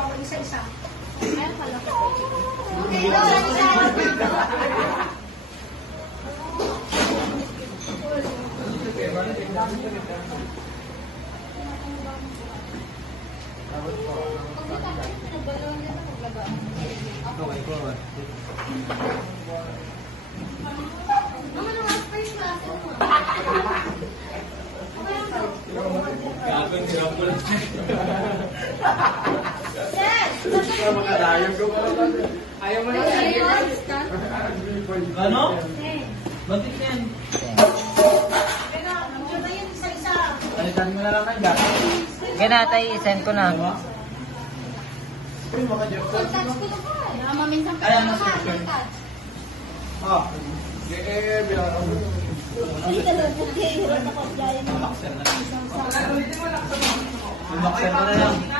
ako isa-isa. Ayun pala. Okay, isa-isa. Ayaw mo na ano? Bantik na yan. Teka, nandiyan na yun isa-isa. Palitan mo na lang kanya. Kaya tay, send ko na. Touch ko na pa. Namaminsan pa Ayan, na nasa ka. picture. Touch. Ah. Bilang ako. Ay, talaga. Hirap ako. Gaya mo. Lumaksan na lang. Lumaksan mo na lang.